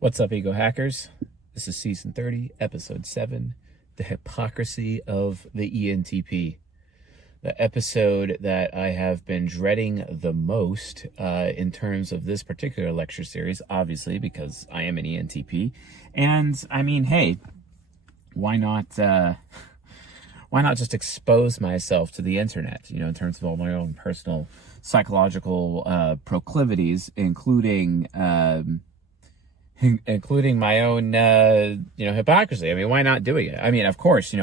What's up, ego hackers? This is season 30, episode 7, the hypocrisy of the ENTP. The episode that I have been dreading the most in terms of this particular lecture series, obviously, because I am an ENTP. And I mean, hey, why not just expose myself to the internet, in terms of all my own personal psychological proclivities, including my own, hypocrisy. I mean, why not doing it? I mean, of course,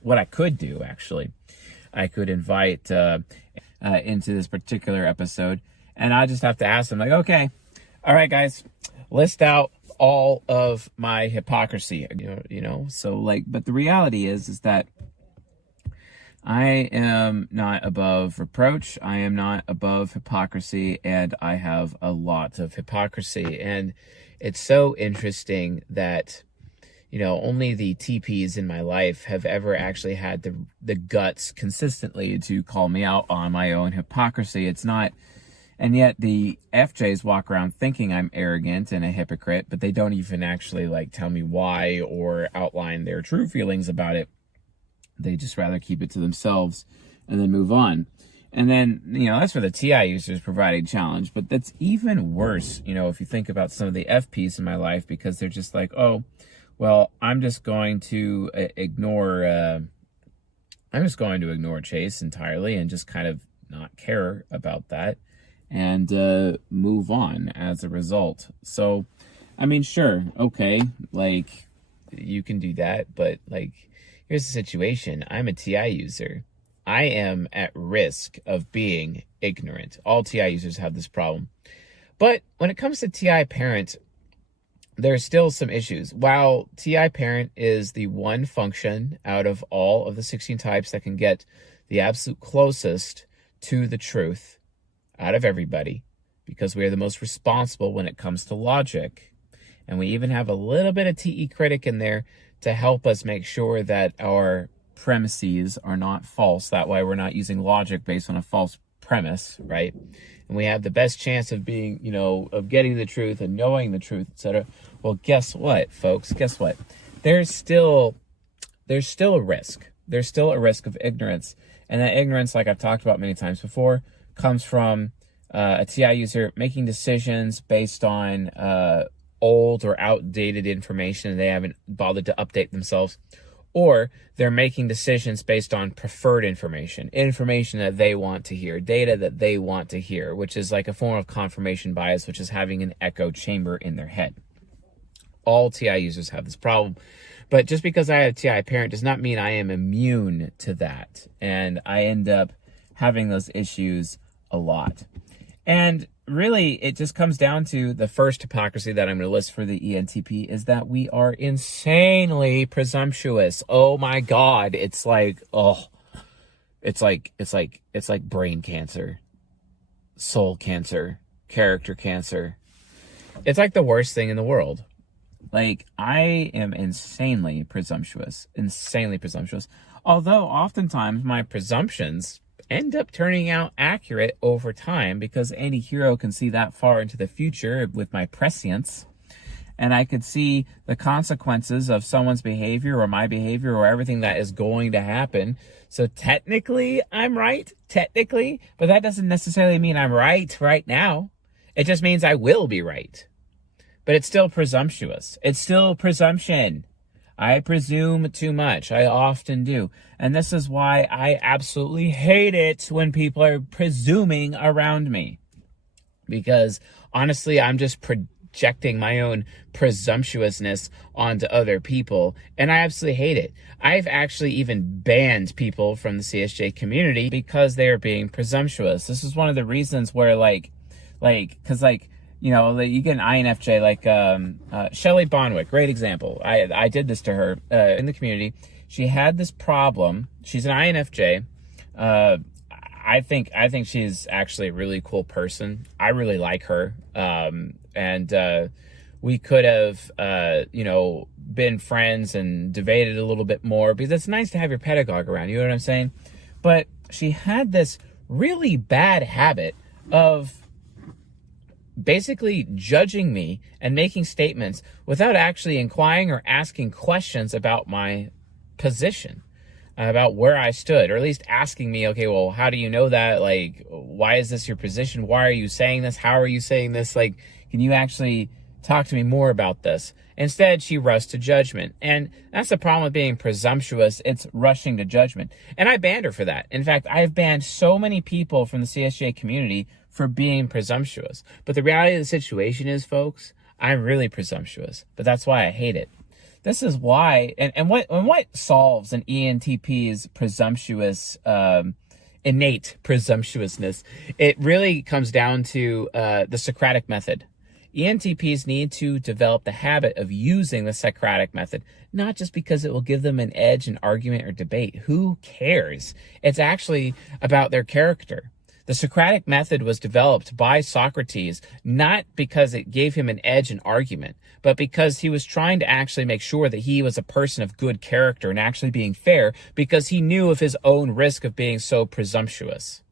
what I could do, actually, I could invite into this particular episode, and I just have to ask them, like, okay, all right, guys, list out all of my hypocrisy, but the reality is that I am not above reproach. I am not above hypocrisy, and I have a lot of hypocrisy. And it's so interesting that, only the TPs in my life have ever actually had the guts consistently to call me out on my own hypocrisy. It's not, and yet the FJs walk around thinking I'm arrogant and a hypocrite, but they don't even actually tell me why or outline their true feelings about it. They just rather keep it to themselves and then move on. And then, that's for the TI users providing challenge. But that's even worse, if you think about some of the FPs in my life, because they're just like, oh, well, I'm just going to ignore Chase entirely and just kind of not care about that and move on as a result. So, I mean, sure, okay, you can do that, but here's the situation. I'm a TI user. I am at risk of being ignorant. All TI users have this problem. But when it comes to TI parent, there's still some issues. While TI parent is the one function out of all of the 16 types that can get the absolute closest to the truth out of everybody, because we are the most responsible when it comes to logic, and we even have a little bit of TE critic in there to help us make sure that our premises are not false. That way we're not using logic based on a false premise, right? And we have the best chance of being, of getting the truth and knowing the truth, etc. Well, guess what, folks? Guess what? There's still a risk. There's still a risk of ignorance. And that ignorance, like I've talked about many times before, comes from a TI user making decisions based on old or outdated information and they haven't bothered to update themselves, or they're making decisions based on preferred information that they want to hear, data that they want to hear, which is like a form of confirmation bias, which is having an echo chamber in their head. All TI users have this problem, but just because I have a TI parent does not mean I am immune to that, and I end up having those issues a lot. And really, it just comes down to the first hypocrisy that I'm going to list for the ENTP is that we are insanely presumptuous. Oh my God. It's like brain cancer, soul cancer, character cancer. It's like the worst thing in the world. I am insanely presumptuous, although oftentimes my presumptions end up turning out accurate over time, because any hero can see that far into the future with my prescience, and I could see the consequences of someone's behavior or my behavior or everything that is going to happen. So technically I'm right, but that doesn't necessarily mean I'm right now. It just means I will be right. But it's still presumptuous. It's still presumption. I presume too much. I often do. And this is why I absolutely hate it when people are presuming around me. Because honestly, I'm just projecting my own presumptuousness onto other people. And I absolutely hate it. I've actually even banned people from the CSJ community because they are being presumptuous. This is one of the reasons where you get an INFJ, Shelley Bonwick, great example. I did this to her in the community. She had this problem. She's an INFJ. I think she's actually a really cool person. I really like her. And we could have, been friends and debated a little bit more, because it's nice to have your pedagogue around. You know what I'm saying? But she had this really bad habit of basically judging me and making statements without actually inquiring or asking questions about my position, about where I stood, or at least asking me, okay, well, how do you know that? Like, why is this your position? Why are you saying this? How are you saying this? Like, can you actually talk to me more about this? Instead, she rushed to judgment. And that's the problem with being presumptuous. It's rushing to judgment. And I banned her for that. In fact, I've banned so many people from the CSJ community for being presumptuous. But the reality of the situation is, folks, I'm really presumptuous. But that's why I hate it. This is why, and what solves an ENTP's presumptuous, innate presumptuousness, it really comes down to the Socratic method. ENTPs need to develop the habit of using the Socratic method, not just because it will give them an edge in argument or debate. Who cares? It's actually about their character. The Socratic method was developed by Socrates, not because it gave him an edge in argument, but because he was trying to actually make sure that he was a person of good character and actually being fair, because he knew of his own risk of being so presumptuous.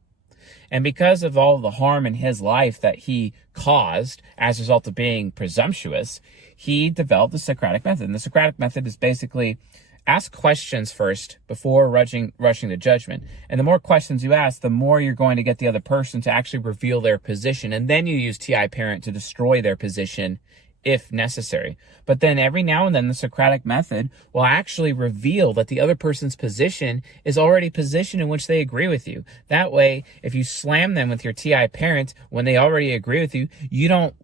And because of all the harm in his life that he caused as a result of being presumptuous, he developed the Socratic method. And the Socratic method is basically ask questions first before rushing to judgment. And the more questions you ask, the more you're going to get the other person to actually reveal their position. And then you use TI parent to destroy their position if necessary. But then every now and then the Socratic method will actually reveal that the other person's position is already a position in which they agree with you. That way, if you slam them with your TI parent when they already agree with you, you don't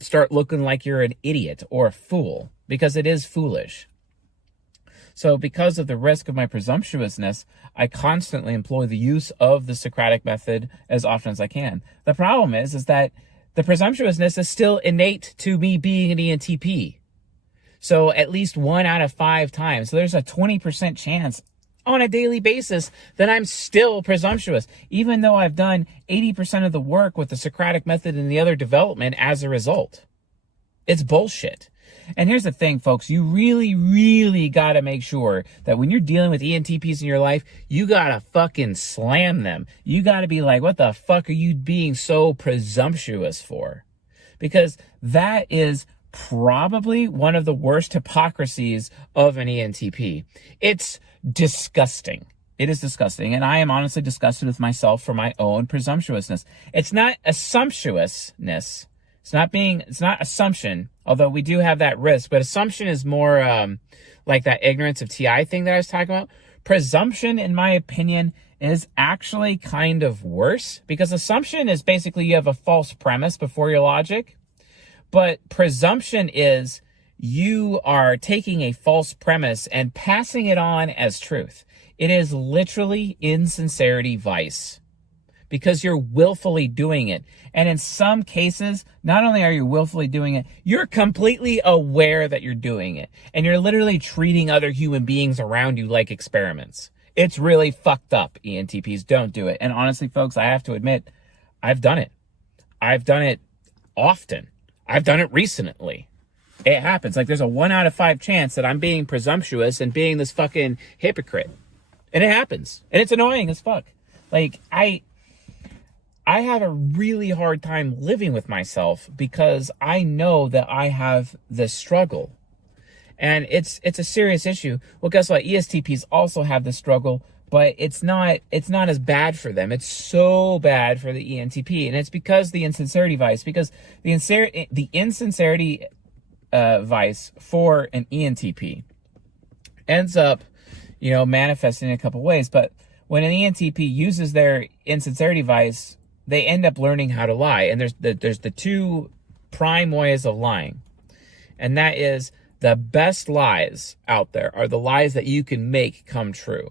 start looking like you're an idiot or a fool, because it is foolish. So because of the risk of my presumptuousness, I constantly employ the use of the Socratic method as often as I can. The problem is that the presumptuousness is still innate to me being an ENTP. So at least 1 out of 5 times. So there's a 20% chance on a daily basis that I'm still presumptuous, even though I've done 80% of the work with the Socratic method and the other development as a result. It's bullshit. And here's the thing, folks, you really, really got to make sure that when you're dealing with ENTPs in your life, you got to fucking slam them. You got to be like, what the fuck are you being so presumptuous for? Because that is probably one of the worst hypocrisies of an ENTP. It's disgusting. It is disgusting. And I am honestly disgusted with myself for my own presumptuousness. It's not assumptuousness. It's not assumption, although we do have that risk, but assumption is more like that ignorance of TI thing that I was talking about. Presumption, in my opinion, is actually kind of worse, because assumption is basically you have a false premise before your logic, but presumption is you are taking a false premise and passing it on as truth. It is literally insincerity vice, because you're willfully doing it. And in some cases, not only are you willfully doing it, you're completely aware that you're doing it. And you're literally treating other human beings around you like experiments. It's really fucked up, ENTPs. Don't do it. And honestly, folks, I have to admit, I've done it. I've done it often. I've done it recently. It happens. Like, there's a 1 out of 5 chance that I'm being presumptuous and being this fucking hypocrite. And it happens. And it's annoying as fuck. Like, I have a really hard time living with myself because I know that I have this struggle. And it's a serious issue. Well, guess what? ESTPs also have this struggle, but it's not as bad for them. It's so bad for the ENTP. And it's because the insincerity vice, because the insincerity vice for an ENTP ends up, manifesting in a couple ways. But when an ENTP uses their insincerity vice, they end up learning how to lie. And there's the 2 prime ways of lying. And that is, the best lies out there are the lies that you can make come true.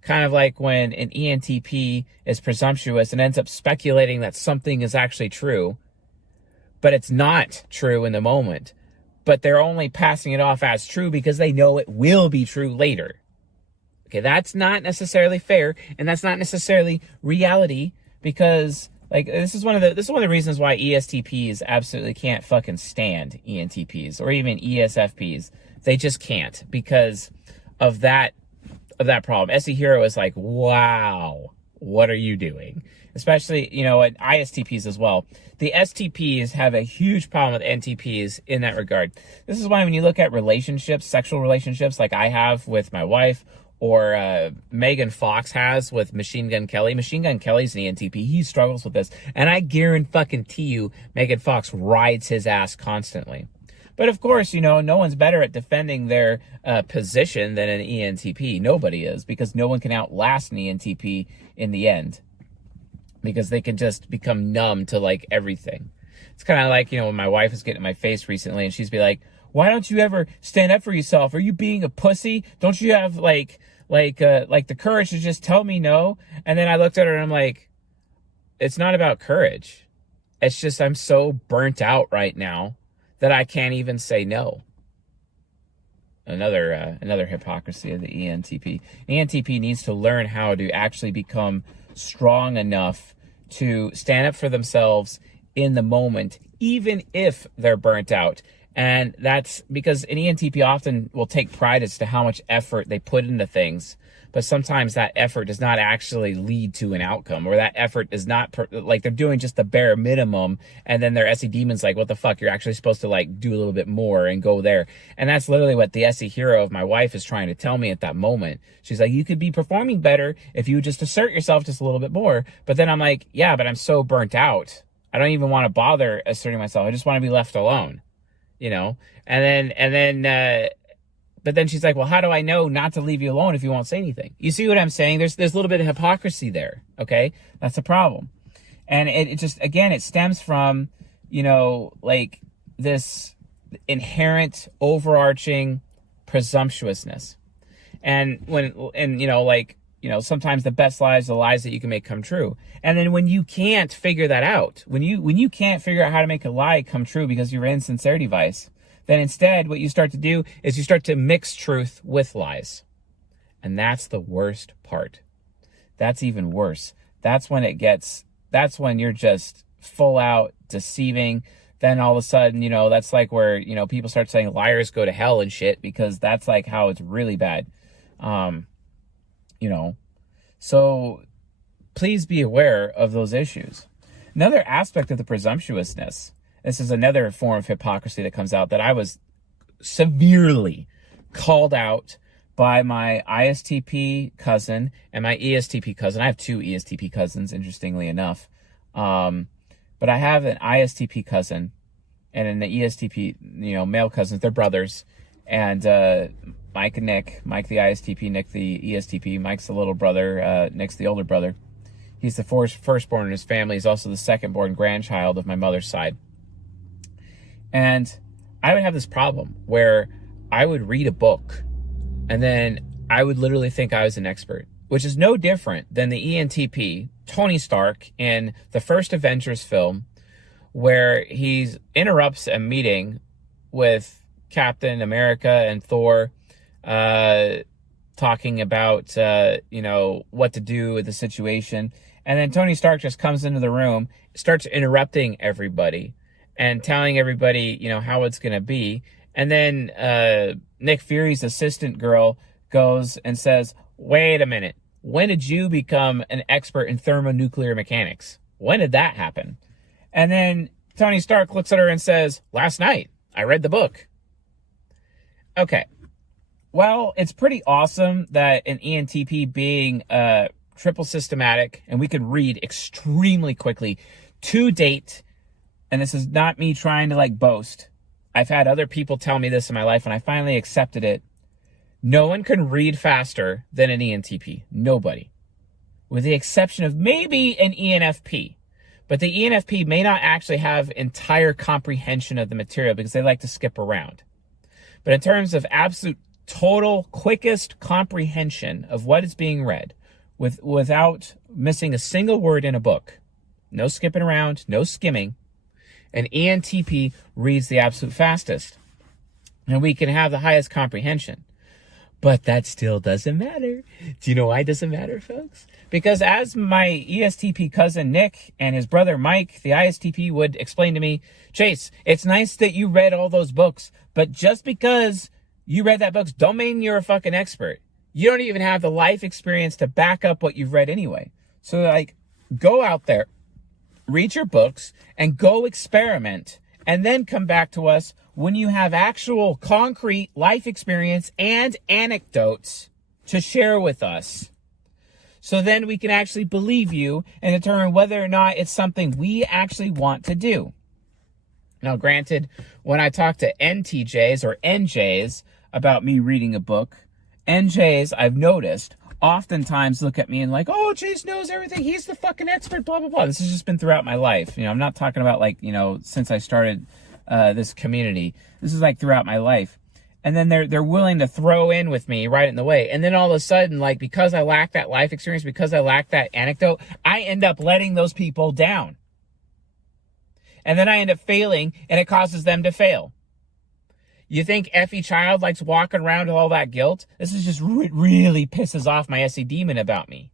Kind of like when an ENTP is presumptuous and ends up speculating that something is actually true, but it's not true in the moment. But they're only passing it off as true because they know it will be true later. Okay, that's not necessarily fair, and that's not necessarily reality. Because this is one of the reasons why ESTPs absolutely can't fucking stand ENTPs or even ESFPs. They just can't, because of that problem. SE Hero is like, wow, what are you doing? Especially, you know, at ISTPs as well. The STPs have a huge problem with NTPs in that regard. This is why when you look at relationships, sexual relationships like I have with my wife, or Megan Fox has with Machine Gun Kelly. Machine Gun Kelly's an ENTP. He struggles with this. And I guarantee you, Megan Fox rides his ass constantly. But of course, you know, no one's better at defending their position than an ENTP. Nobody is, because no one can outlast an ENTP in the end. Because they can just become numb to, like, everything. It's kind of like, you know, when my wife was getting in my face recently, and she's be like, why don't you ever stand up for yourself? Are you being a pussy? Don't you have, like the courage to just tell me no? And then I looked at her and I'm like, it's not about courage. It's just I'm so burnt out right now that I can't even say no. Another hypocrisy of the ENTP. The ENTP needs to learn how to actually become strong enough to stand up for themselves in the moment, even if they're burnt out. And that's because an ENTP often will take pride as to how much effort they put into things. But sometimes that effort does not actually lead to an outcome, or that effort is not like they're doing just the bare minimum. And then their SE demon's like, what the fuck? You're actually supposed to like do a little bit more and go there. And that's literally what the SE hero of my wife is trying to tell me at that moment. She's like, you could be performing better if you just assert yourself just a little bit more. But then I'm like, yeah, but I'm so burnt out. I don't even want to bother asserting myself. I just want to be left alone, you know? But then she's like, well, how do I know not to leave you alone if you won't say anything? You see what I'm saying? There's a little bit of hypocrisy there, okay? That's the problem. And it just, again, it stems from, you know, like this inherent overarching presumptuousness. And you know, like, you know, sometimes the best lies are the lies that you can make come true. And then when you can't figure that out, when you can't figure out how to make a lie come true because you're in sincerity vice, then instead what you start to do is you start to mix truth with lies. And that's the worst part. That's even worse. That's when you're just full out deceiving. Then all of a sudden, you know, that's like where, you know, people start saying liars go to hell and shit, because that's like how it's really bad. You know, so please be aware of those issues. Another aspect of the presumptuousness, this is another form of hypocrisy that comes out, that I was severely called out by my ISTP cousin and my ESTP cousin. I have two ESTP cousins, interestingly enough. But I have an ISTP cousin and an ESTP, you know, male cousins. They're brothers. And Mike and Nick. Mike the ISTP, Nick the ESTP. Mike's the little brother. Nick's the older brother. He's the firstborn in his family. He's also the second-born grandchild of my mother's side. And I would have this problem where I would read a book and then I would literally think I was an expert, which is no different than the ENTP, Tony Stark, in the first Avengers film, where he interrupts a meeting with Captain America and Thor, talking about, you know, what to do with the situation. And then Tony Stark just comes into the room, starts interrupting everybody and telling everybody, you know, how it's going to be. And then Nick Fury's assistant girl goes and says, wait a minute, when did you become an expert in thermonuclear mechanics? When did that happen? And then Tony Stark looks at her and says, last night, I read the book. Okay. Well, it's pretty awesome that an ENTP being triple systematic, and we can read extremely quickly, to date, and this is not me trying to like boast. I've had other people tell me this in my life, and I finally accepted it. No one can read faster than an ENTP. Nobody. With the exception of maybe an ENFP. But the ENFP may not actually have entire comprehension of the material because they like to skip around. But in terms of absolute total quickest comprehension of what is being read, without missing a single word in a book, no skipping around, no skimming, an ENTP reads the absolute fastest. And we can have the highest comprehension. But that still doesn't matter. Do you know why it doesn't matter, folks? Because as my ESTP cousin Nick and his brother Mike, the ISTP, would explain to me, Chase, it's nice that you read all those books, but just because you read that books don't mean you're a fucking expert. You don't even have the life experience to back up what you've read anyway. So like, go out there, read your books, and go experiment, and then come back to us when you have actual concrete life experience and anecdotes to share with us. So then we can actually believe you and determine whether or not it's something we actually want to do. Now, granted, when I talk to NTJs or NJs about me reading a book, NJs, I've noticed, oftentimes look at me and like, oh, Chase knows everything. He's the fucking expert, blah, blah, blah. This has just been throughout my life. I'm not talking about like, since I started this community. This is like throughout my life. And then they're willing to throw in with me right in the way. And then all of a sudden, like, because I lack that life experience, because I lack that anecdote, I end up letting those people down. And then I end up failing, and it causes them to fail. You think Effie Child likes walking around with all that guilt? This is just really pisses off my SE demon about me.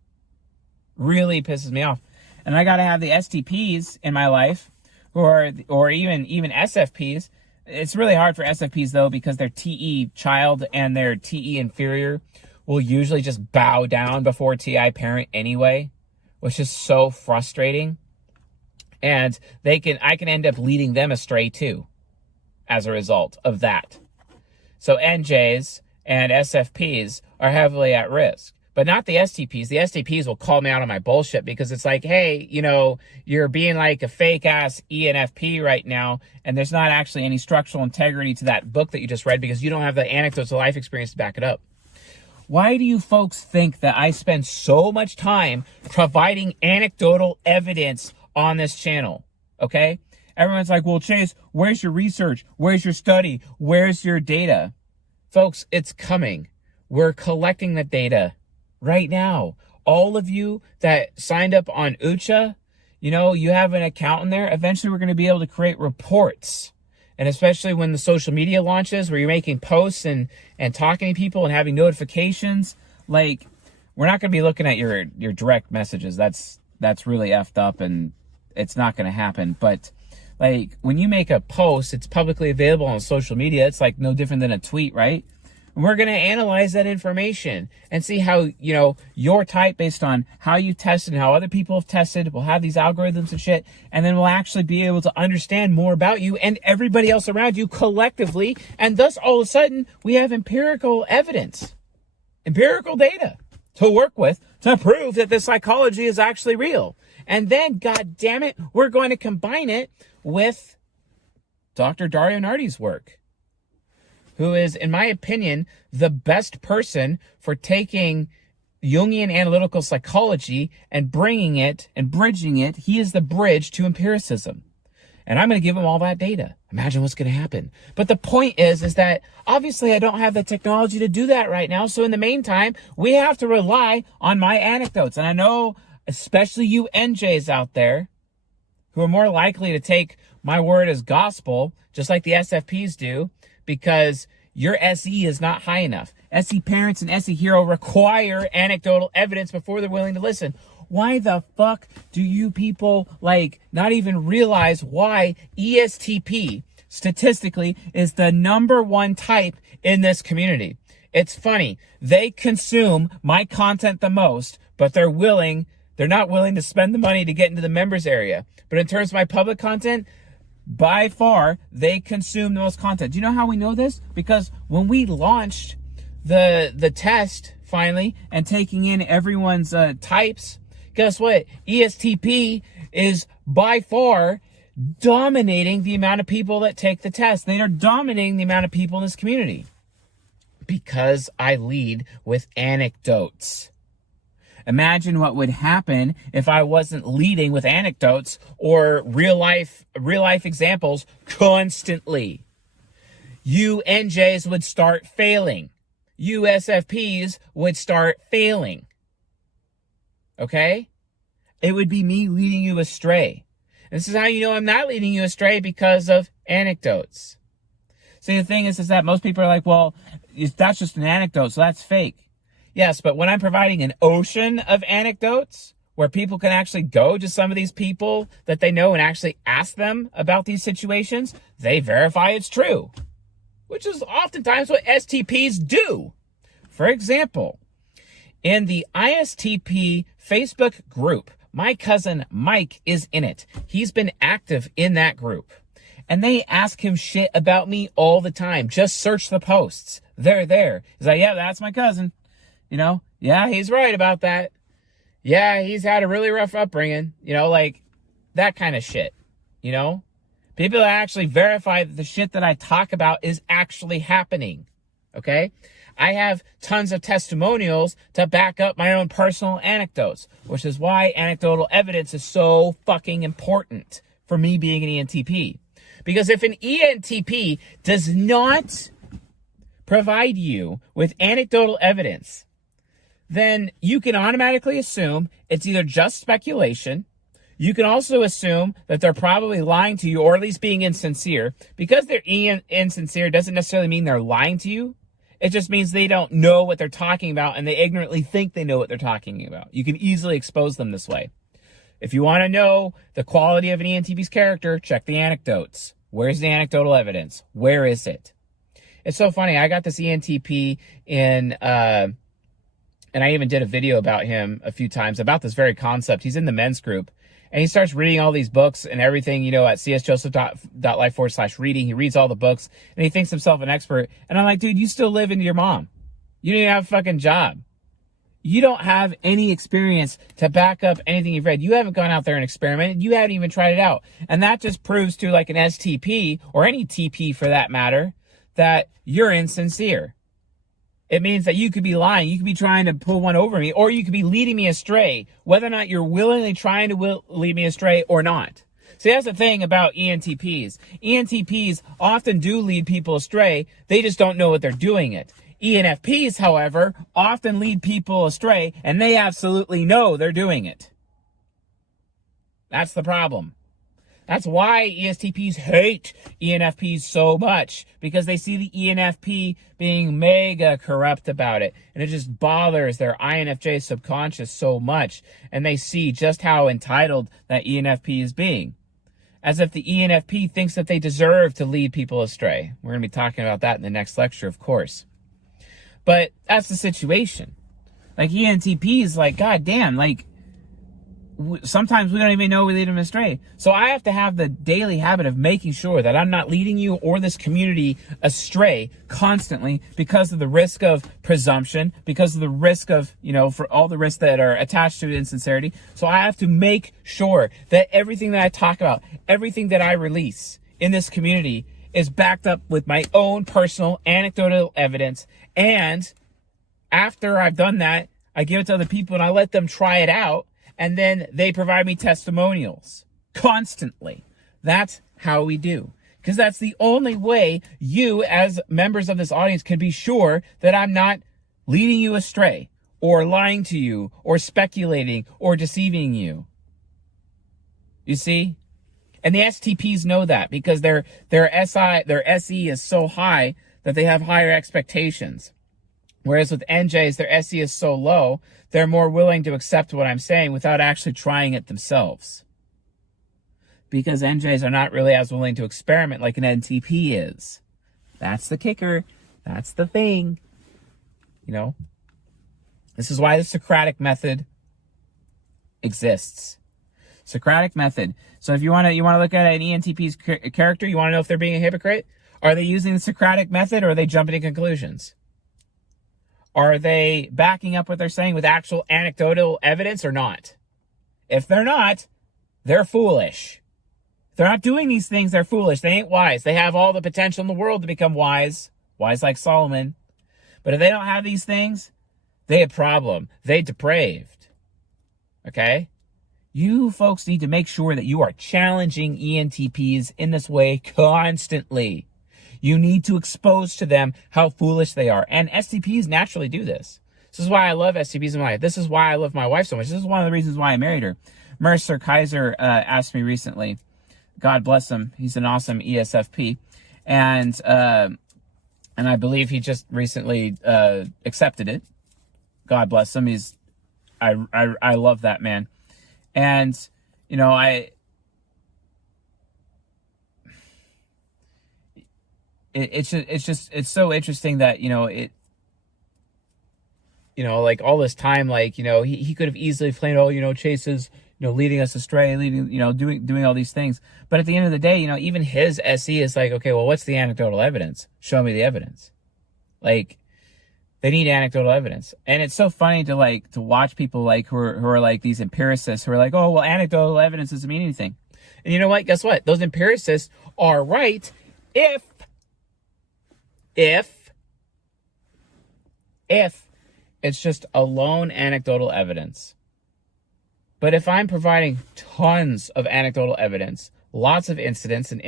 Really pisses me off. And I got to have the STPs in my life, or even SFPs. It's really hard for SFPs, though, because their TE child and their TE inferior will usually just bow down before TI parent anyway, which is so frustrating. And I can end up leading them astray, too, as a result of that. So NJs and SFPs are heavily at risk, but not the STPs. The STPs will call me out on my bullshit because it's like, hey, you're being like a fake ass ENFP right now, and there's not actually any structural integrity to that book that you just read because you don't have the anecdotes of life experience to back it up. Why do you folks think that I spend so much time providing anecdotal evidence on this channel? Okay? Everyone's like, well, Chase, where's your research? Where's your study? Where's your data? Folks, it's coming. We're collecting the data right now. All of you that signed up on Ucha, you have an account in there. Eventually, we're going to be able to create reports. And especially when the social media launches, where you're making posts and talking to people and having notifications, like, we're not going to be looking at your direct messages. That's really effed up, and it's not going to happen. But like, when you make a post, it's publicly available on social media. It's like no different than a tweet, right? And we're going to analyze that information and see how, your type, based on how you tested and how other people have tested. We'll have these algorithms and shit. And then we'll actually be able to understand more about you and everybody else around you collectively. And thus, all of a sudden, we have empirical evidence, empirical data to work with to prove that the psychology is actually real. And then, God damn it, we're going to combine it with Dr. Dario Nardi's work, who is, in my opinion, the best person for taking Jungian analytical psychology and bringing it and bridging it. He is the bridge to empiricism. And I'm going to give him all that data. Imagine what's going to happen. But the point is that obviously I don't have the technology to do that right now. So in the meantime, we have to rely on my anecdotes. And I know, especially you NJs out there, who are more likely to take my word as gospel, just like the SFPs do, because your SE is not high enough. SE parents and SE hero require anecdotal evidence before they're willing to listen. Why the fuck do you people not even realize why ESTP statistically is the #1 type in this community? It's funny. They consume my content the most, but they're not willing to spend the money to get into the members area. But in terms of my public content, by far, they consume the most content. Do you know how we know this? Because when we launched the test finally and taking in everyone's types, guess what? ESTP is by far dominating the amount of people that take the test. They are dominating the amount of people in this community because I lead with anecdotes. Imagine what would happen if I wasn't leading with anecdotes or real life examples constantly. You NJs would start failing. You SFPs would start failing. Okay? It would be me leading you astray. This is how you know I'm not leading you astray, because of anecdotes. See, the thing is that most people are like, well, that's just an anecdote, so that's fake. Yes, but when I'm providing an ocean of anecdotes where people can actually go to some of these people that they know and actually ask them about these situations, they verify it's true, which is oftentimes what STPs do. For example, in the ISTP Facebook group. My cousin Mike is in it. He's been active in that group. And they ask him shit about me all the time. Just search the posts. They're there. He's like, yeah, that's my cousin. You know, yeah, he's right about that. Yeah, he's had a really rough upbringing. You know, like that kind of shit. You know, people that actually verify that the shit that I talk about is actually happening. Okay? I have tons of testimonials to back up my own personal anecdotes, which is why anecdotal evidence is so fucking important for me being an ENTP. Because if an ENTP does not provide you with anecdotal evidence, then you can automatically assume it's either just speculation. You can also assume that they're probably lying to you, or at least being insincere. Because they're insincere doesn't necessarily mean they're lying to you. It just means they don't know what they're talking about, and they ignorantly think they know what they're talking about. You can easily expose them this way. If you want to know the quality of an ENTP's character, check the anecdotes. Where's the anecdotal evidence? Where is it? It's so funny. I got this ENTP in, and I even did a video about him a few times about this very concept. He's in the men's group, and he starts reading all these books and everything, you know, at csjoseph.life/reading. He reads all the books, and he thinks himself an expert. And I'm like, dude, you still live in your mom. You don't even have a fucking job. You don't have any experience to back up anything you've read. You haven't gone out there and experimented. You haven't even tried it out. And that just proves to like an STP, or any TP for that matter, that you're insincere. It means that you could be lying. You could be trying to pull one over me, or you could be leading me astray, whether or not you're willingly trying to lead me astray or not. See, that's the thing about ENTPs. ENTPs often do lead people astray. They just don't know what they're doing it. ENFPs, however, often lead people astray, and they absolutely know they're doing it. That's the problem. That's why ESTPs hate ENFPs so much, because they see the ENFP being mega corrupt about it, and it just bothers their INFJ subconscious so much, and they see just how entitled that ENFP is being. As if the ENFP thinks that they deserve to lead people astray. We're going to be talking about that in the next lecture, of course. But that's the situation. Like, ENTPs, like, goddamn, like, sometimes we don't even know we lead them astray. So I have to have the daily habit of making sure that I'm not leading you or this community astray constantly, because of the risk of presumption, because of the risk of, you know, for all the risks that are attached to insincerity. So I have to make sure that everything that I talk about, everything that I release in this community is backed up with my own personal anecdotal evidence. And after I've done that, I give it to other people and I let them try it out. And then they provide me testimonials constantly. That's how we do. Because that's the only way you, as members of this audience, can be sure that I'm not leading you astray, or lying to you, or speculating, or deceiving you. You see? And the STPs know that, because their SE is so high that they have higher expectations. Whereas with NJs, their SE is so low, they're more willing to accept what I'm saying without actually trying it themselves. Because NJs are not really as willing to experiment like an NTP is. That's the kicker. That's the thing. You know? This is why the Socratic method exists. Socratic method. So if you want to look at an ENTP's character, you want to know if they're being a hypocrite? Are they using the Socratic method, or are they jumping to conclusions? Are they backing up what they're saying with actual anecdotal evidence or not? If they're not, they're foolish. If they're not doing these things, they're foolish. They ain't wise. They have all the potential in the world to become wise like Solomon. But if they don't have these things, they a problem. They depraved. Okay? You folks need to make sure that you are challenging ENTPs in this way constantly. You need to expose to them how foolish they are. And STPs naturally do this. This is why I love STPs in my life. This is why I love my wife so much. This is one of the reasons why I married her. Mercer Kaiser asked me recently, God bless him, he's an awesome ESFP. And I believe he just recently accepted it. God bless him. I love that man. And, you know, it's so interesting that, you know, like all this time, like, he could have easily claimed, oh, Chase is, leading us astray, leading, doing all these things. But at the end of the day, even his SE is like, okay, well, what's the anecdotal evidence? Show me the evidence. Like, they need anecdotal evidence. And it's so funny to watch people like who are like these empiricists who are like, oh, well, anecdotal evidence doesn't mean anything. And you know what? Guess what? Those empiricists are right if it's just alone anecdotal evidence. But if I'm providing tons of anecdotal evidence, lots of incidents and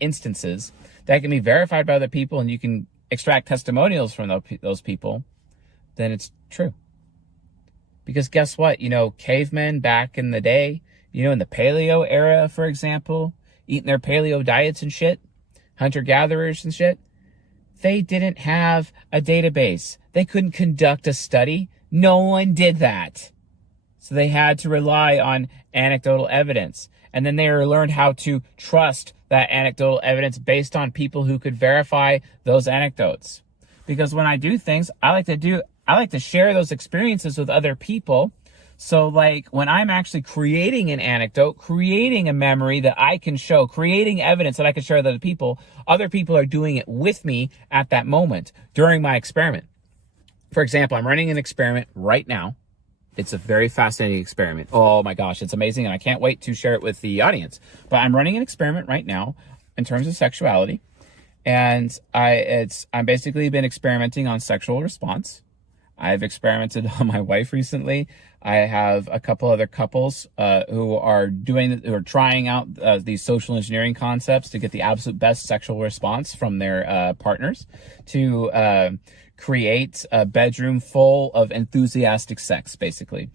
instances that can be verified by other people, and you can extract testimonials from those people, then it's true. Because guess what? Cavemen back in the day, in the paleo era, for example, eating their paleo diets and shit, hunter-gatherers and shit, they didn't have a database. They couldn't conduct a study. No one did that. So they had to rely on anecdotal evidence. And then they learned how to trust that anecdotal evidence based on people who could verify those anecdotes. Because when I do things, I like to share those experiences with other people. So like when I'm actually creating an anecdote, creating a memory that I can show, creating evidence that I can share with other people are doing it with me at that moment during my experiment. For example, I'm running an experiment right now. It's a very fascinating experiment. Oh my gosh, it's amazing, and I can't wait to share it with the audience. But I'm running an experiment right now in terms of sexuality, and I'm basically been experimenting on sexual response. I've experimented on my wife recently. I have a couple other couples who are trying out these social engineering concepts to get the absolute best sexual response from their partners to create a bedroom full of enthusiastic sex, basically.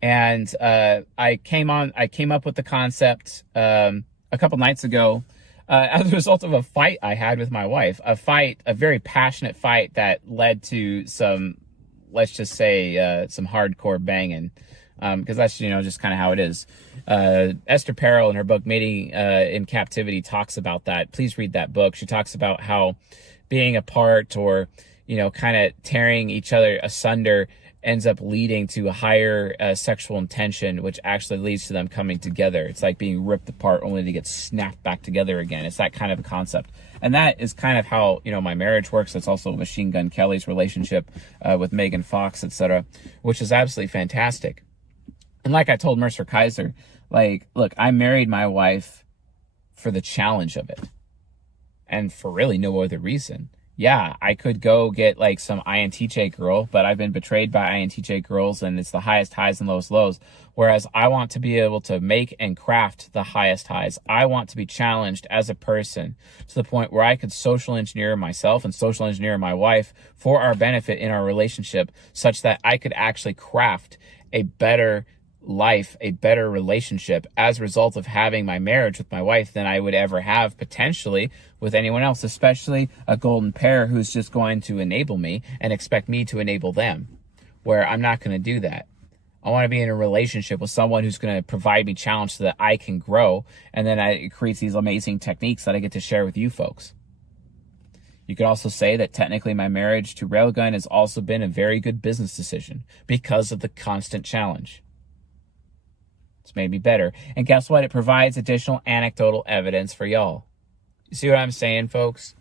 And I came up with the concept a couple nights ago as a result of a fight I had with my wife. A very passionate fight that led to some, let's just say, some hardcore banging, because that's, just kind of how it is. Esther Perel in her book, Mating in Captivity, talks about that. Please read that book. She talks about how being apart or, kind of tearing each other asunder ends up leading to a higher sexual intention, which actually leads to them coming together. It's like being ripped apart only to get snapped back together again. It's that kind of a concept. And that is kind of how, my marriage works. It's also Machine Gun Kelly's relationship with Megan Fox, etc., which is absolutely fantastic. And like I told Mercer Kaiser, look, I married my wife for the challenge of it and for really no other reason. Yeah, I could go get some INTJ girl, but I've been betrayed by INTJ girls, and it's the highest highs and lowest lows. Whereas I want to be able to make and craft the highest highs. I want to be challenged as a person to the point where I could social engineer myself and social engineer my wife for our benefit in our relationship, such that I could actually craft a better life, a better relationship as a result of having my marriage with my wife than I would ever have potentially with anyone else, especially a golden pair who's just going to enable me and expect me to enable them, where I'm not going to do that. I want to be in a relationship with someone who's going to provide me challenge so that I can grow, and then it creates these amazing techniques that I get to share with you folks. You could also say that technically my marriage to Railgun has also been a very good business decision because of the constant challenge. It's made me better. And guess what? It provides additional anecdotal evidence for y'all. You see what I'm saying, folks?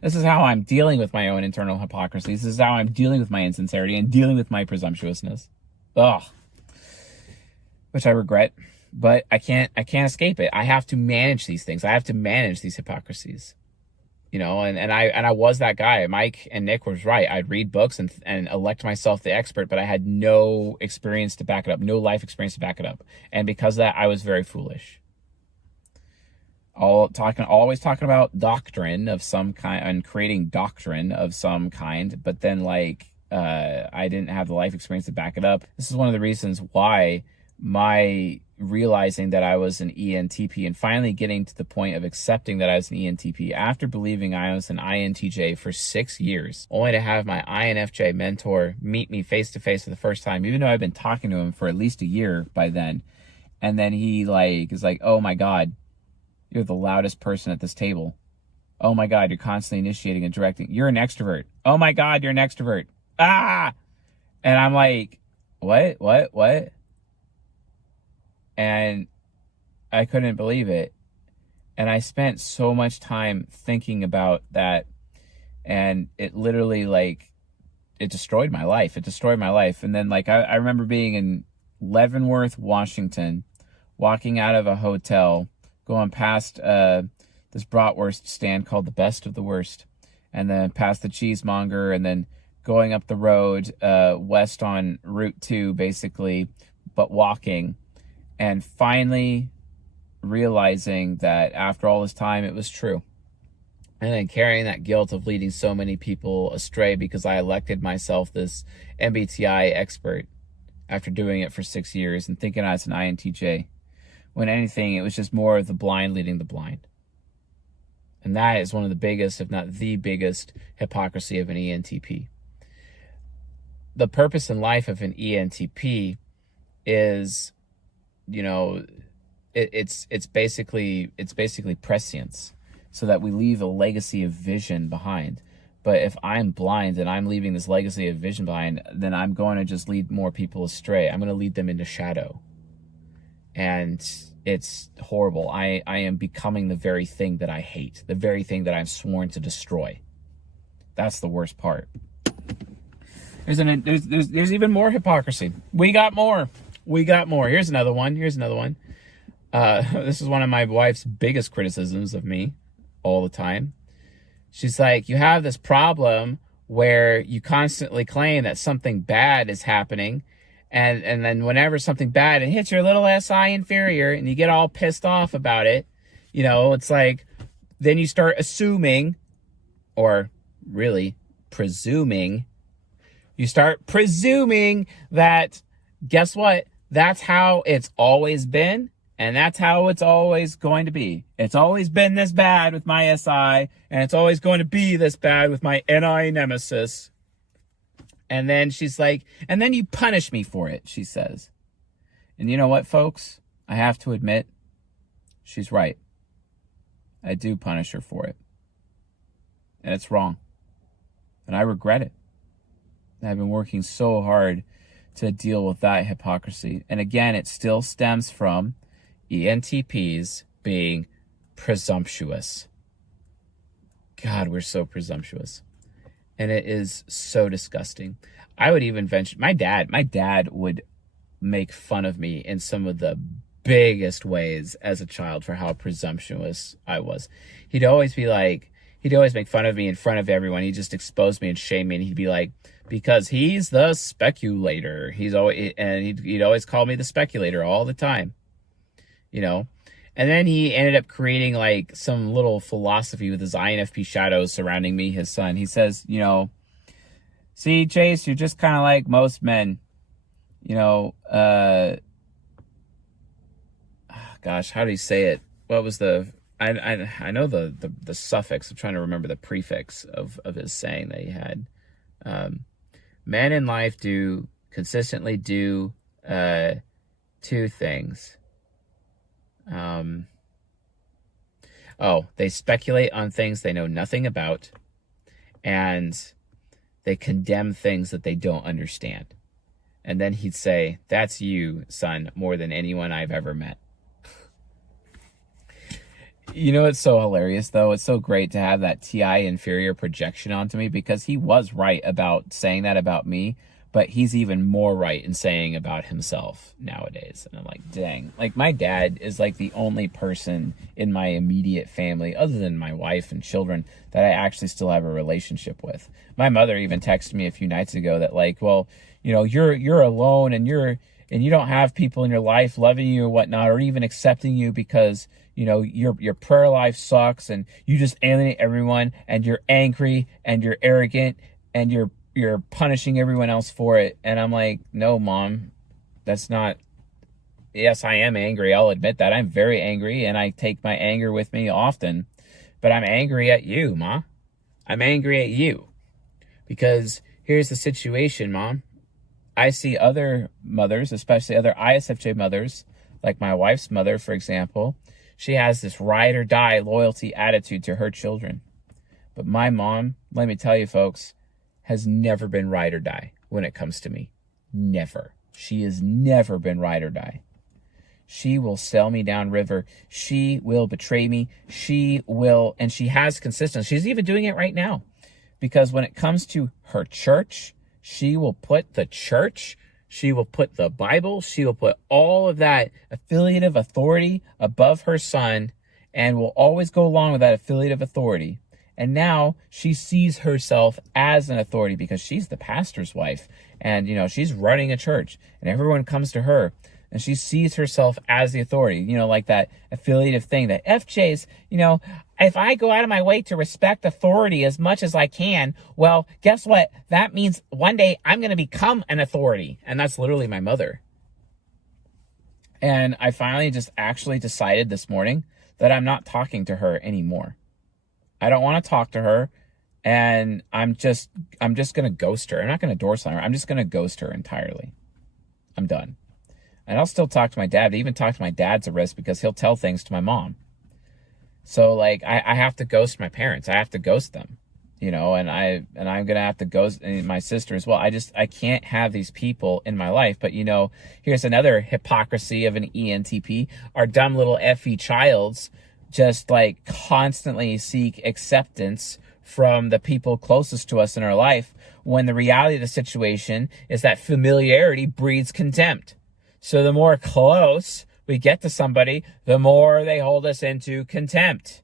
This is how I'm dealing with my own internal hypocrisies. This is how I'm dealing with my insincerity and dealing with my presumptuousness. Ugh. Which I regret. But I can't escape it. I have to manage these things. I have to manage these hypocrisies. And I was that guy. Mike and Nick was right. I'd read books and elect myself the expert, but I had no experience to back it up, no life experience to back it up. And because of that, I was very foolish. Always talking about doctrine of some kind and creating doctrine of some kind, but then I didn't have the life experience to back it up. This is one of the reasons why my realizing that I was an ENTP and finally getting to the point of accepting that I was an ENTP after believing I was an INTJ for 6 years, only to have my INFJ mentor meet me face to face for the first time, even though I've been talking to him for at least a year by then. And then he is like, oh my God, you're the loudest person at this table. Oh my God, you're constantly initiating and directing. You're an extrovert. Oh my God, you're an extrovert. ah. And I'm like, what? And I couldn't believe it. And I spent so much time thinking about that. And it literally, like, it destroyed my life. It destroyed my life. And then, like, I remember being in Leavenworth, Washington, walking out of a hotel, going past this bratwurst stand called the Best of the Worst, and then past the cheesemonger, and then going up the road west on Route 2, basically, but walking, and finally realizing that after all this time, it was true. And then carrying that guilt of leading so many people astray because I elected myself this MBTI expert after doing it for 6 years and thinking I was an INTJ. When anything, it was just more of the blind leading the blind. And that is one of the biggest, if not the biggest, hypocrisy of an ENTP. The purpose in life of an ENTP is, you know, it's basically prescience, so that we leave a legacy of vision behind. But if I'm blind and I'm leaving this legacy of vision behind, then I'm going to just lead more people astray. I'm going to lead them into shadow. And it's horrible. I am becoming the very thing that I hate, the very thing that I'm sworn to destroy. That's the worst part. There's even more hypocrisy. We got more. Here's another one. This is one of my wife's biggest criticisms of me all the time. She's like, you have this problem where you constantly claim that something bad is happening, and then whenever something bad, it hits your little SI inferior and you get all pissed off about it, you know, it's like, then you start assuming, or really presuming, that, guess what? That's how it's always been, and that's how it's always going to be. It's always been this bad with my SI, and it's always going to be this bad with my NI nemesis. And then she's like, and then you punish me for it, she says. And you know what, folks? I have to admit, she's right. I do punish her for it. And it's wrong. And I regret it. I've been working so hard to deal with that hypocrisy. And again, it still stems from ENTPs being presumptuous. God, we're so presumptuous. And it is so disgusting. I would even venture, my dad would make fun of me in some of the biggest ways as a child for how presumptuous I was. He'd always make fun of me in front of everyone. He'd just expose me and shame me. And he'd be like, because he's the speculator. He'd always call me the speculator all the time, you know? And then he ended up creating like some little philosophy with his INFP shadows surrounding me, his son. He says, you know, see, Chase, you're just kind of like most men, you know, gosh, how do you say it? What was I know the suffix. I'm trying to remember the prefix of his saying that he had. Men in life consistently do two things. They speculate on things they know nothing about, and they condemn things that they don't understand. And then he'd say, that's you, son, more than anyone I've ever met. You know, it's so hilarious, though. It's so great to have that TI inferior projection onto me, because he was right about saying that about me, but he's even more right in saying about himself nowadays. And I'm like, dang. Like, my dad is like the only person in my immediate family, other than my wife and children, that I actually still have a relationship with. My mother even texted me a few nights ago that, like, well, you know, you're alone, and you don't have people in your life loving you or whatnot, or even accepting you, because, you know, your prayer life sucks, and you just alienate everyone, and you're angry, and you're arrogant, and you're punishing everyone else for it. And I'm like, no, Mom, that's not. Yes, I am angry. I'll admit that. I'm very angry, and I take my anger with me often. But I'm angry at you, Ma. I'm angry at you. Because here's the situation, Mom. I see other mothers, especially other ISFJ mothers, like my wife's mother, for example. She has this ride or die loyalty attitude to her children. But my mom, let me tell you, folks, has never been ride or die when it comes to me. Never. She has never been ride or die. She will sell me down river. She will betray me. She will, and she has consistency. She's even doing it right now. Because when it comes to her church, she will put the church, she will put the Bible, she will put all of that affiliative authority above her son, and will always go along with that affiliative authority. And now she sees herself as an authority because she's the pastor's wife. And, you know, she's running a church. And everyone comes to her. And she sees herself as the authority. You know, like that affiliative thing that FJ's, you know, if I go out of my way to respect authority as much as I can, well, guess what? That means one day I'm going to become an authority. And that's literally my mother. And I finally just actually decided this morning that I'm not talking to her anymore. I don't want to talk to her, and I'm just going to ghost her. I'm not going to door slam her. I'm just going to ghost her entirely. I'm done. And I'll still talk to my dad. I even talk to my dad's a risk because he'll tell things to my mom. So like I have to ghost my parents. I have to ghost them, you know, and I'm going to have to ghost my sister as well. I can't have these people in my life. But, you know, here's another hypocrisy of an ENTP. Our dumb little FE childs just like constantly seek acceptance from the people closest to us in our life, when the reality of the situation is that familiarity breeds contempt. So the more close we get to somebody, the more they hold us into contempt.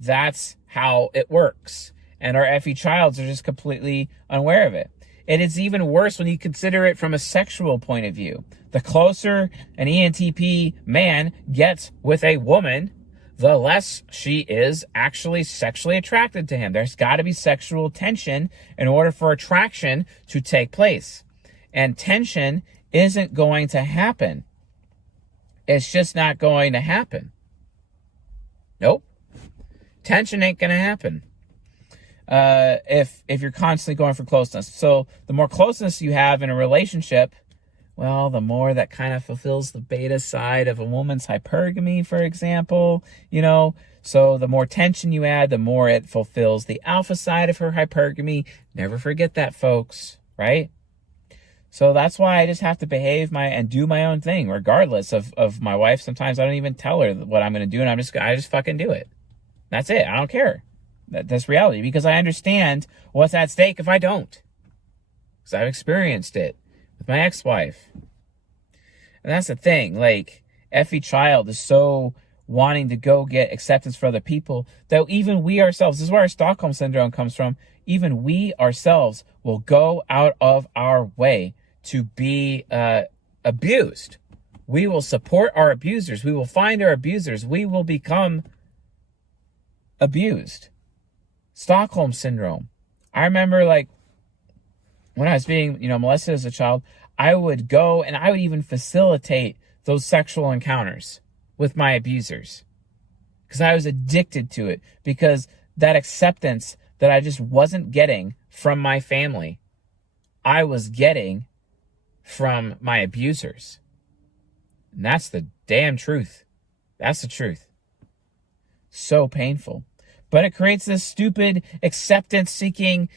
That's how it works. And our FE childs are just completely unaware of it. And it's even worse when you consider it from a sexual point of view. The closer an ENTP man gets with a woman, the less she is actually sexually attracted to him. There's got to be sexual tension in order for attraction to take place. And tension isn't going to happen. It's just not going to happen. Nope. Tension ain't going to happen. If you're constantly going for closeness. So the more closeness you have in a relationship, well, the more that kind of fulfills the beta side of a woman's hypergamy, for example, you know. So the more tension you add, the more it fulfills the alpha side of her hypergamy. Never forget that, folks, right? So that's why I just have to behave and do my own thing, regardless of my wife. Sometimes I don't even tell her what I'm going to do, and I just fucking do it. That's it. I don't care. That's reality, because I understand what's at stake if I don't. Because I've experienced it with my ex-wife. And that's the thing. Like, FE child is so wanting to go get acceptance for other people that even we ourselves, this is where our Stockholm syndrome comes from, even we ourselves will go out of our way to be abused. We will support our abusers. We will find our abusers. We will become abused. Stockholm syndrome. I remember, like, when I was being, molested as a child, I would go and I would even facilitate those sexual encounters with my abusers because I was addicted to it, because that acceptance that I just wasn't getting from my family, I was getting from my abusers. And that's the damn truth. That's the truth. So painful. But it creates this stupid acceptance-seeking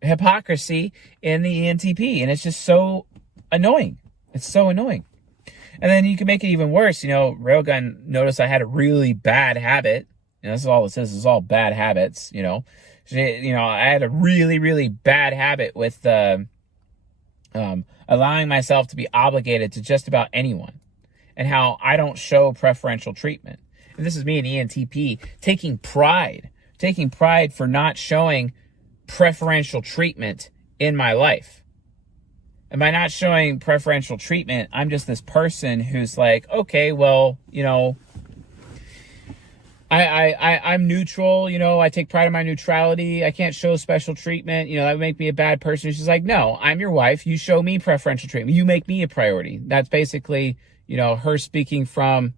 hypocrisy in the ENTP. And it's just so annoying. It's so annoying. And then you can make it even worse. Railgun noticed I had a really bad habit. And this is all this is. This is all bad habits, I had a really, really bad habit with allowing myself to be obligated to just about anyone, and how I don't show preferential treatment. And this is me, an ENTP, taking pride for not showing preferential treatment in my life. And by not showing preferential treatment, I'm just this person who's like, okay, well, I'm neutral, I take pride in my neutrality. I can't show special treatment. That would make me a bad person. She's like, no, I'm your wife. You show me preferential treatment. You make me a priority. That's basically, her speaking from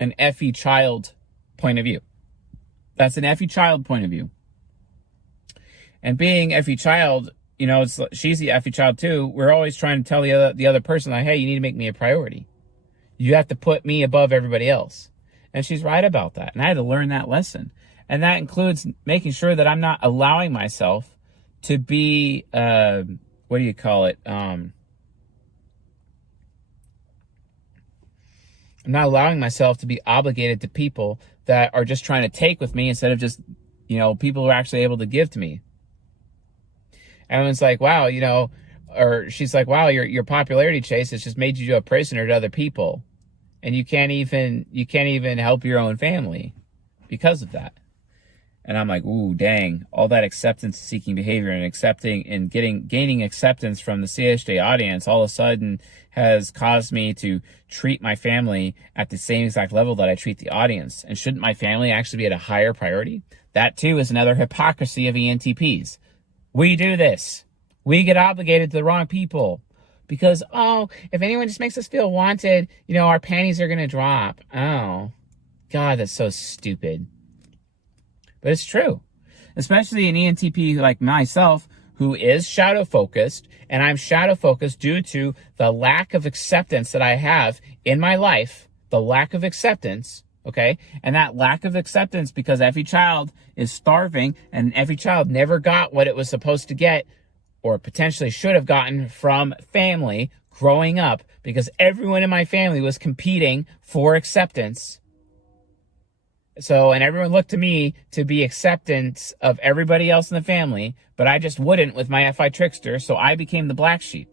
an FE child point of view. That's an FE child point of view. And being FE child, she's the FE child too. We're always trying to tell the other person, like, hey, you need to make me a priority. You have to put me above everybody else. And she's right about that. And I had to learn that lesson. And that includes making sure that I'm not allowing myself to be, what do you call it? I'm not allowing myself to be obligated to people that are just trying to take with me instead of just, people who are actually able to give to me. Everyone's like, wow, or she's like, wow, your popularity chase has just made you a prisoner to other people. And you can't even help your own family because of that. And I'm like, ooh, dang, all that acceptance-seeking behavior and gaining acceptance from the CHD audience all of a sudden has caused me to treat my family at the same exact level that I treat the audience. And shouldn't my family actually be at a higher priority? That, too, is another hypocrisy of ENTPs. We do this. We get obligated to the wrong people because, if anyone just makes us feel wanted, our panties are going to drop. Oh, God, that's so stupid. But it's true, especially an ENTP like myself, who is shadow focused, and I'm shadow focused due to the lack of acceptance that I have in my life, the lack of acceptance, okay? And that lack of acceptance because every child is starving and every child never got what it was supposed to get or potentially should have gotten from family growing up because everyone in my family was competing for acceptance. So, and everyone looked to me to be acceptance of everybody else in the family, but I just wouldn't with my FI trickster, so I became the black sheep.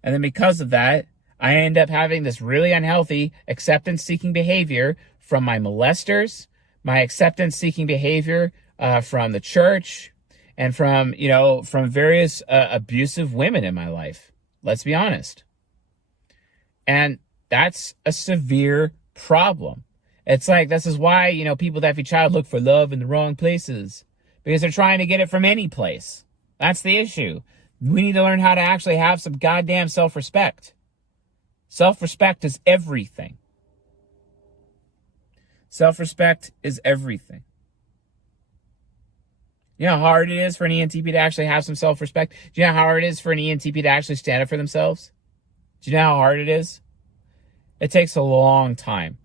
And then because of that, I end up having this really unhealthy acceptance-seeking behavior from my molesters, my acceptance-seeking behavior from the church, and from various abusive women in my life. Let's be honest. And that's a severe problem. It's like, this is why, people with every child look for love in the wrong places. Because they're trying to get it from any place. That's the issue. We need to learn how to actually have some goddamn self-respect. Self-respect is everything. Self-respect is everything. You know how hard it is for an ENTP to actually have some self-respect? Do you know how hard it is for an ENTP to actually stand up for themselves? Do you know how hard it is? It takes a long time.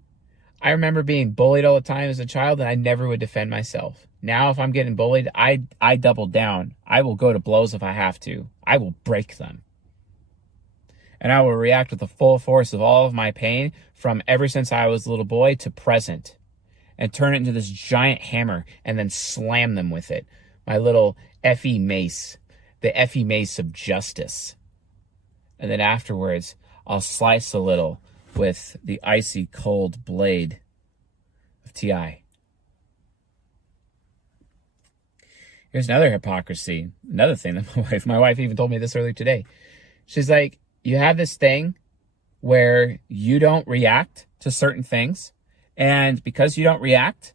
I remember being bullied all the time as a child, and I never would defend myself. Now, if I'm getting bullied, I double down. I will go to blows if I have to. I will break them. And I will react with the full force of all of my pain from ever since I was a little boy to present. And turn it into this giant hammer and then slam them with it. My little FE mace. The FE mace of justice. And then afterwards, I'll slice a little with the icy cold blade of TI. Here's another hypocrisy. Another thing that my wife even told me this earlier today. She's like, you have this thing where you don't react to certain things. And because you don't react,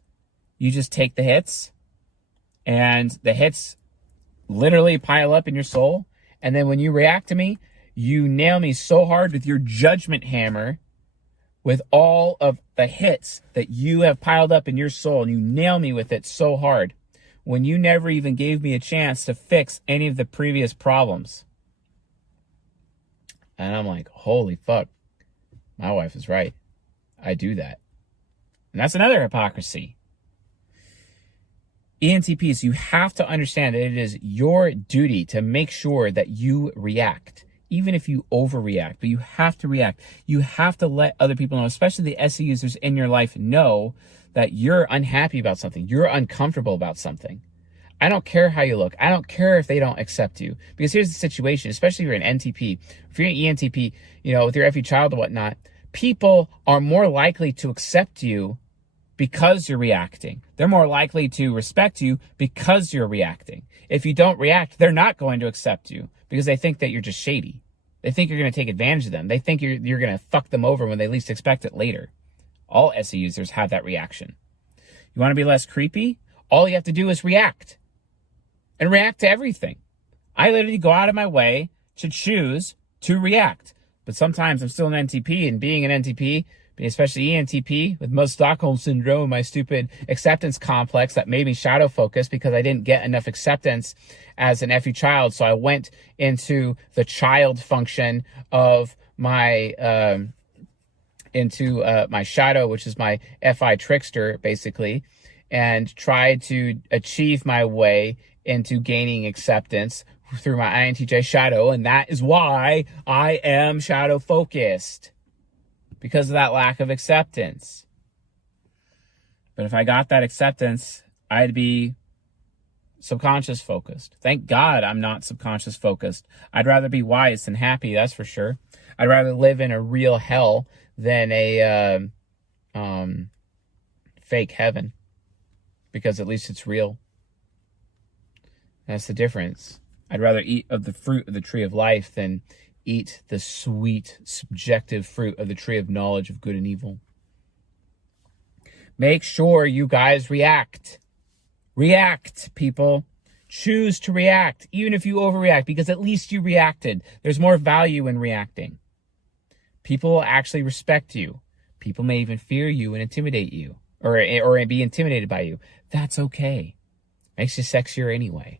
you just take the hits. And the hits literally pile up in your soul. And then when you react to me, you nail me so hard with your judgment hammer with all of the hits that you have piled up in your soul, and you nail me with it so hard when you never even gave me a chance to fix any of the previous problems. And I'm like, holy fuck, my wife is right. I do that. And that's another hypocrisy. ENTPs, you have to understand that it is your duty to make sure that you react. Even if you overreact, but you have to react. You have to let other people know, especially the SE users in your life, know that you're unhappy about something. You're uncomfortable about something. I don't care how you look. I don't care if they don't accept you. Because here's the situation, especially if you're an NTP. If you're an ENTP, with your FE child and whatnot, people are more likely to accept you because you're reacting. They're more likely to respect you because you're reacting. If you don't react, they're not going to accept you. Because they think that you're just shady. They think you're going to take advantage of them. They think you're going to fuck them over when they least expect it later. All SE users have that reaction. You want to be less creepy? All you have to do is react. And react to everything. I literally go out of my way to choose to react. But sometimes I'm still an NTP, and being an NTP, especially ENTP, with most Stockholm Syndrome, my stupid acceptance complex that made me shadow focus because I didn't get enough acceptance as an FE child. So I went into the child function of my into my shadow, which is my FI trickster, basically, and try to achieve my way into gaining acceptance through my INTJ shadow. And that is why I am shadow focused, because of that lack of acceptance. But if I got that acceptance, I'd be subconscious focused. Thank God I'm not subconscious focused. I'd rather be wise than happy, that's for sure. I'd rather live in a real hell than a fake heaven, because at least it's real. That's the difference. I'd rather eat of the fruit of the tree of life than eat the sweet, subjective fruit of the tree of knowledge of good and evil. Make sure you guys react. React, people. Choose to react, even if you overreact, because at least you reacted. There's more value in reacting. People will actually respect you. People may even fear you and intimidate you, or be intimidated by you. That's okay. Makes you sexier anyway.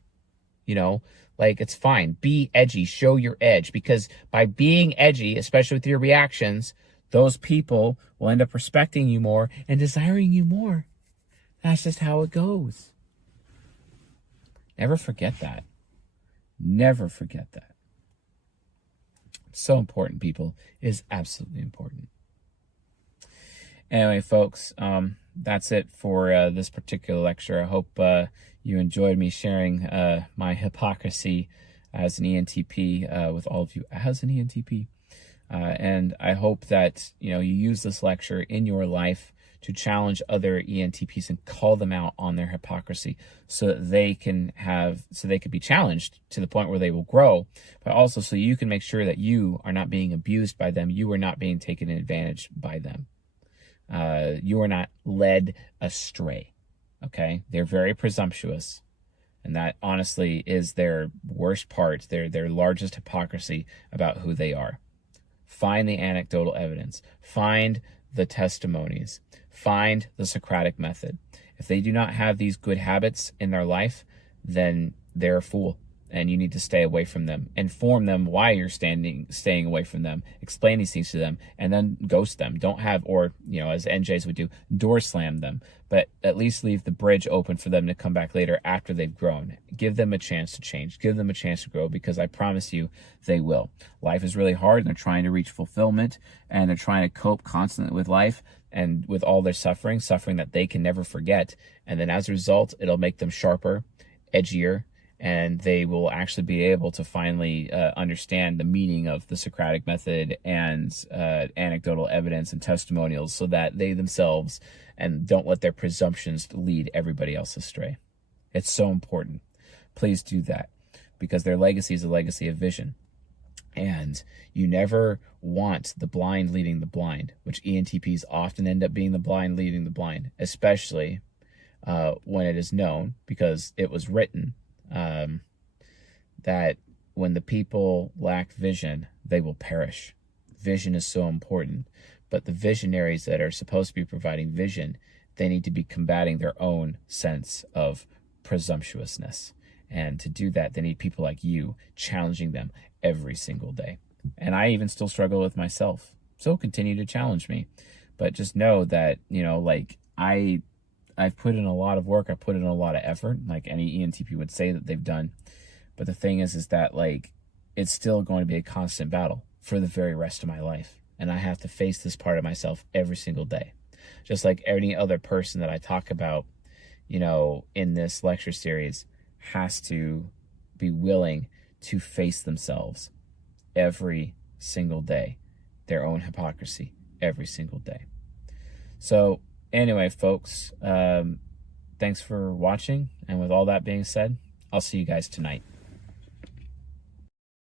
You know, like, it's fine. Be edgy. Show your edge, because by being edgy, especially with your reactions, those people will end up respecting you more and desiring you more. That's just how it goes. Never forget that. Never forget that. It's so important, people. It is absolutely important. Anyway, folks, that's it for this particular lecture. I hope you enjoyed me sharing my hypocrisy as an ENTP with all of you as an ENTP. And I hope that you use this lecture in your life to challenge other ENTPs and call them out on their hypocrisy, so that they can be challenged to the point where they will grow, but also so you can make sure that you are not being abused by them, you are not being taken advantage by them. You are not led astray. Okay? They're very presumptuous, and that honestly is their worst part, their largest hypocrisy about who they are. Find the anecdotal evidence. Find the testimonies. Find the Socratic method. If they do not have these good habits in their life, then they're a fool, and you need to stay away from them. Inform them why you're staying away from them. Explain these things to them, and then ghost them. Don't have, or as NJs would do, door slam them, but at least leave the bridge open for them to come back later after they've grown. Give them a chance to change. Give them a chance to grow, because I promise you they will. Life is really hard, and they're trying to reach fulfillment, and they're trying to cope constantly with life and with all their suffering that they can never forget. And then as a result, it'll make them sharper, edgier, and they will actually be able to finally understand the meaning of the Socratic method and anecdotal evidence and testimonials, so that they themselves and don't let their presumptions lead everybody else astray. It's so important. Please do that, because their legacy is a legacy of vision. And you never want the blind leading the blind, which ENTPs often end up being the blind leading the blind, especially when it is known, because it was written, that when the people lack vision, they will perish. Vision is so important, but the visionaries that are supposed to be providing vision, they need to be combating their own sense of presumptuousness. And to do that, they need people like you challenging them every single day. And I even still struggle with myself. So continue to challenge me. But just know that, I've put in a lot of work. I've put in a lot of effort, like any ENTP would say that they've done. But the thing is that, it's still going to be a constant battle for the very rest of my life. And I have to face this part of myself every single day. Just like any other person that I talk about, in this lecture series has to be willing to face themselves every single day, their own hypocrisy every single day. So anyway, folks, thanks for watching. And with all that being said, I'll see you guys tonight.